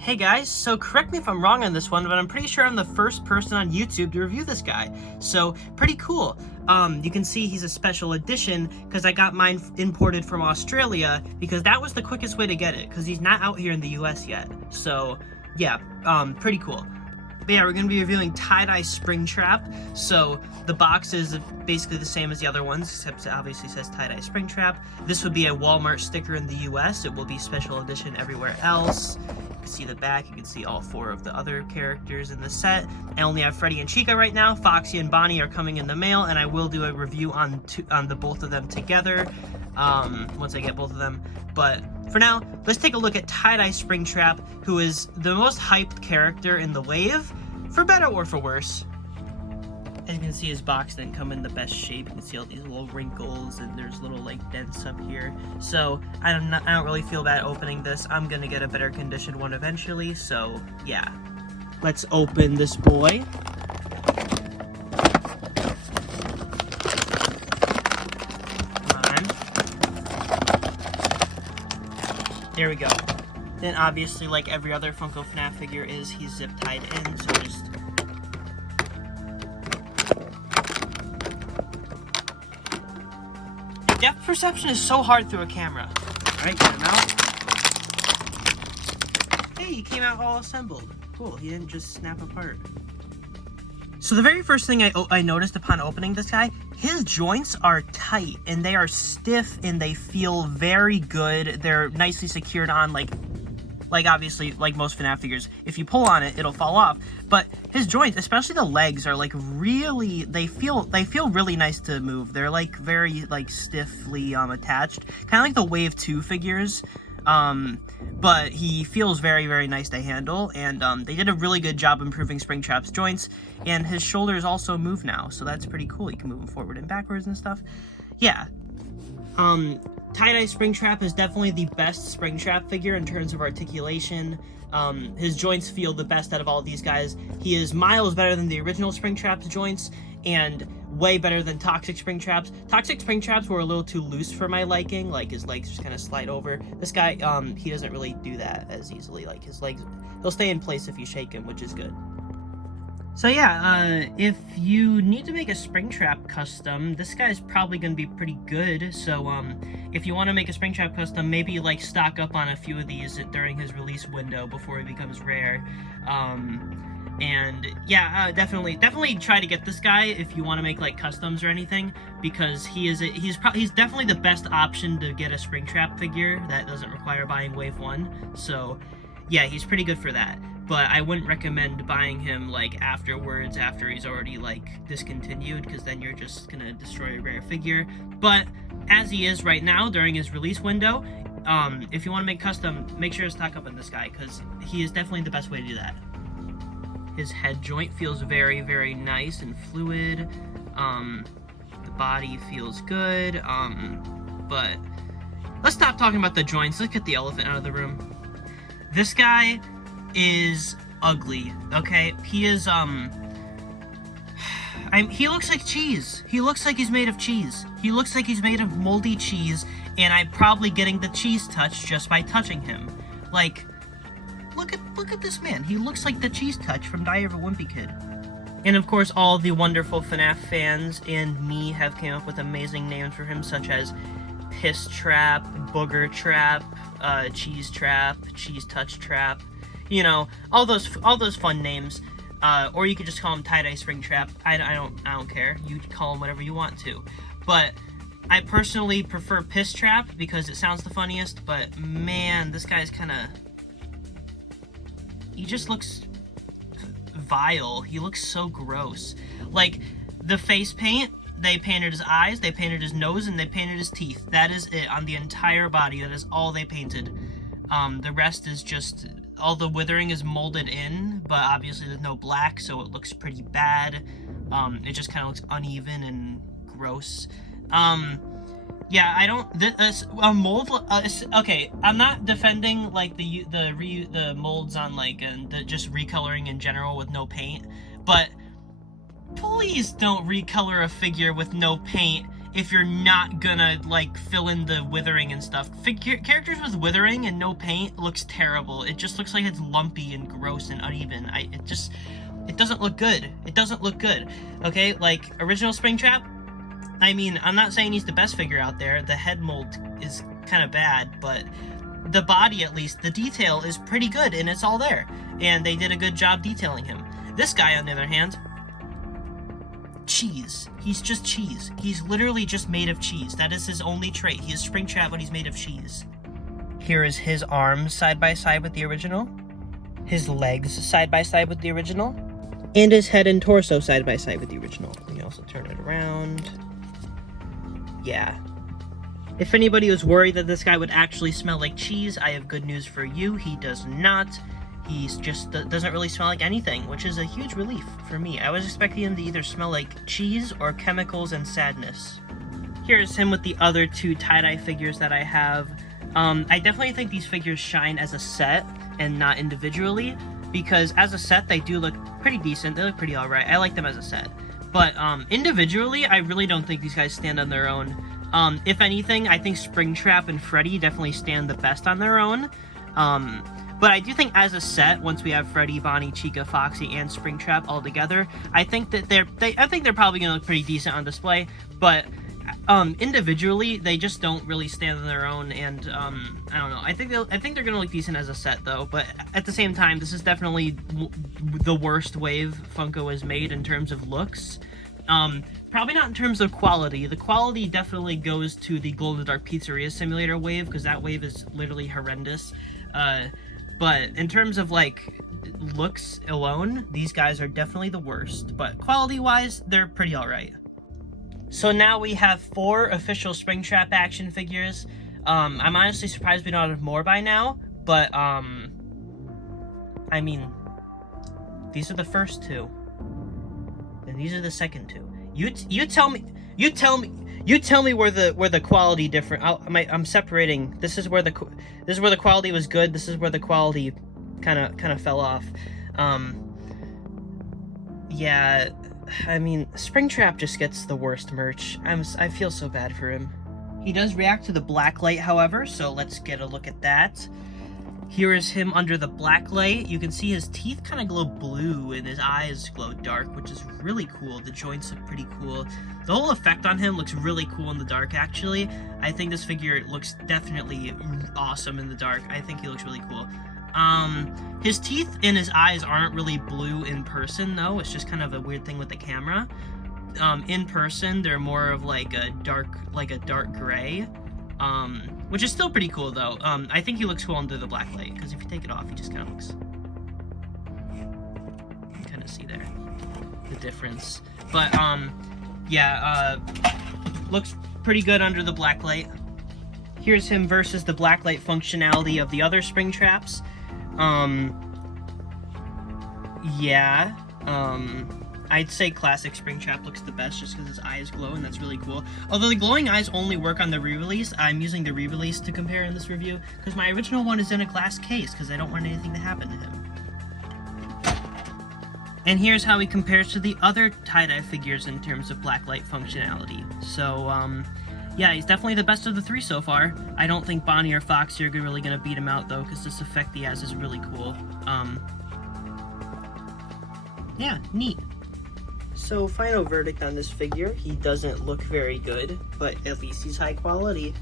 Hey guys, so correct me if I'm wrong on this one, but I'm pretty sure I'm the first person on YouTube to review this guy. So, pretty cool. You can see he's a special edition because I got mine imported from Australia because that was the quickest way to get it because he's not out here in the US yet. So, yeah, pretty cool. But yeah, we're going to be reviewing Tie-Dye Springtrap. So the box is basically the same as the other ones, except it obviously says Tie-Dye Springtrap. This would be a Walmart sticker in the US. It will be special edition everywhere else. You can see the back. You can see all 4 of the other characters in the set. I only have Freddy and Chica right now. Foxy and Bonnie are coming in the mail, and I will do a review on the both of them together once I get both of them. But for now, let's take a look at Tie-Dye Springtrap, who is the most hyped character in the wave, for better or for worse. As you can see, his box didn't come in the best shape. You can see all these little wrinkles, and there's little like dents up here. So I don't really feel bad opening this. I'm gonna get a better conditioned one eventually. So yeah, let's open this boy. There we go. Then obviously, like every other Funko FNaF figure is, he's zip tied in, so just... Depth perception is so hard through a camera. Alright, get him out. Hey, he came out all assembled. Cool, he didn't just snap apart. So the very first thing I noticed upon opening this guy, his joints are tight and they are stiff and they feel very good. They're nicely secured on, like obviously, like most FNaF figures, if you pull on it, it'll fall off. But his joints, especially the legs, are like really, they feel really nice to move. They're like very like stiffly attached, kind of like the Wave 2 figures. But he feels very, very nice to handle, and they did a really good job improving Springtrap's joints, and his shoulders also move now, so that's pretty cool. You can move them forward and backwards and stuff. Yeah. Tie-Dye Springtrap is definitely the best Springtrap figure in terms of articulation. His joints feel the best out of all these guys. He is miles better than the original Springtrap's joints, and way better than Toxic Springtraps. Toxic Springtraps were a little too loose for my liking, like his legs just kind of slide over. This guy, he doesn't really do that as easily. Like his legs, they'll stay in place if you shake him, which is good. So yeah, if you need to make a Springtrap custom, this guy's probably going to be pretty good. So if you want to make a Springtrap custom, maybe like stock up on a few of these during his release window before he becomes rare. And yeah, definitely try to get this guy if you want to make like customs or anything, because he's definitely the best option to get a Springtrap figure that doesn't require buying Wave 1. So yeah, he's pretty good for that. But I wouldn't recommend buying him like afterwards, after he's already like discontinued, because then you're just gonna destroy a rare figure. But as he is right now during his release window, if you want to make custom, make sure to stock up on this guy, because he is definitely the best way to do that. His head joint feels very, very nice and fluid. The body feels good. But let's stop talking about the joints. Let's get the elephant out of the room. This guy is ugly, okay? He is, he looks like cheese. He looks like he's made of cheese. He looks like he's made of moldy cheese, and I'm probably getting the cheese touch just by touching him. Like, look at this man. He looks like the cheese touch from Diary of a Wimpy Kid. And of course, all the wonderful FNaF fans and me have came up with amazing names for him, such as Piss Trap, Booger Trap, Cheese Trap, Cheese Touch Trap. You know, all those fun names. Or you could just call him Tie-Dye Springtrap. I don't care. You can call him whatever you want to. But I personally prefer Piss Trap because it sounds the funniest. But man, this guy's kind of, he just looks vile. He looks so gross. Like, the face paint, they painted his eyes, they painted his nose, and they painted his teeth. That is it on the entire body. That is all they painted. The rest is just, all the withering is molded in, but obviously there's no black, so it looks pretty bad. It just kind of looks uneven and gross. Yeah, I don't, a mold, okay, I'm not defending, like, the molds on, like, and the just recoloring in general with no paint, but please don't recolor a figure with no paint if you're not gonna, like, fill in the withering and stuff. Characters with withering and no paint looks terrible. It just looks like it's lumpy and gross and uneven. It doesn't look good. It doesn't look good. Okay, like, original Springtrap, I mean, I'm not saying he's the best figure out there. The head mold is kind of bad, but the body, at least, the detail is pretty good, and it's all there. And they did a good job detailing him. This guy, on the other hand, cheese. He's just cheese. He's literally just made of cheese. That is his only trait. He is Springtrap, but he's made of cheese. Here is his arms side by side with the original. His legs side by side with the original. And his head and torso side by side with the original. You can also turn it around. Yeah. If anybody was worried that this guy would actually smell like cheese, I have good news for you. He does not. He just doesn't really smell like anything, which is a huge relief for me. I was expecting him to either smell like cheese or chemicals and sadness. Here's him with the other two tie-dye figures that I have. I definitely think these figures shine as a set and not individually, because as a set, they do look pretty decent. They look pretty alright. I like them as a set. But individually, I really don't think these guys stand on their own. If anything, I think Springtrap and Freddy definitely stand the best on their own. But I do think as a set, once we have Freddy, Bonnie, Chica, Foxy, and Springtrap all together, I think that they're probably gonna look pretty decent on display. But individually, they just don't really stand on their own, and I don't know. I think they're gonna look decent as a set, though. But at the same time, this is definitely the worst wave Funko has made in terms of looks. Probably not in terms of quality. The quality definitely goes to the Glow in the Dark Pizzeria Simulator wave, because that wave is literally horrendous. But in terms of, like, looks alone, these guys are definitely the worst. But quality-wise, they're pretty alright. So now we have 4 official Springtrap action figures. I'm honestly surprised we don't have more by now. But, I mean, these are the first 2. And these are the second 2. You tell me where the quality different. I'm separating. This is where the quality was good. This is where the quality kind of fell off. Yeah, I mean, Springtrap just gets the worst merch. I feel so bad for him. He does react to the black light, however, so let's get a look at that. Here is him under the black light. You can see his teeth kind of glow blue and his eyes glow dark, which is really cool. The joints look pretty cool. The whole effect on him looks really cool in the dark, actually. I think this figure looks definitely awesome in the dark. I think he looks really cool. His teeth and his eyes aren't really blue in person, though. It's just kind of a weird thing with the camera. In person, they're more of like a dark gray. Which is still pretty cool, though. I think he looks cool under the black light, because if you take it off, he just kind of looks... You can kind of see there the difference. But, yeah, looks pretty good under the black light. Here's him versus the black light functionality of the other Springtraps. Yeah, I'd say classic Springtrap looks the best just because his eyes glow, and that's really cool. Although the glowing eyes only work on the re-release, I'm using the re-release to compare in this review, because my original one is in a glass case, because I don't want anything to happen to him. And here's how he compares to the other tie-dye figures in terms of blacklight functionality. So, yeah, he's definitely the best of the 3 so far. I don't think Bonnie or Foxy are really going to beat him out, though, because this effect he has is really cool. Yeah, neat. So, final verdict on this figure. He doesn't look very good, but at least he's high quality.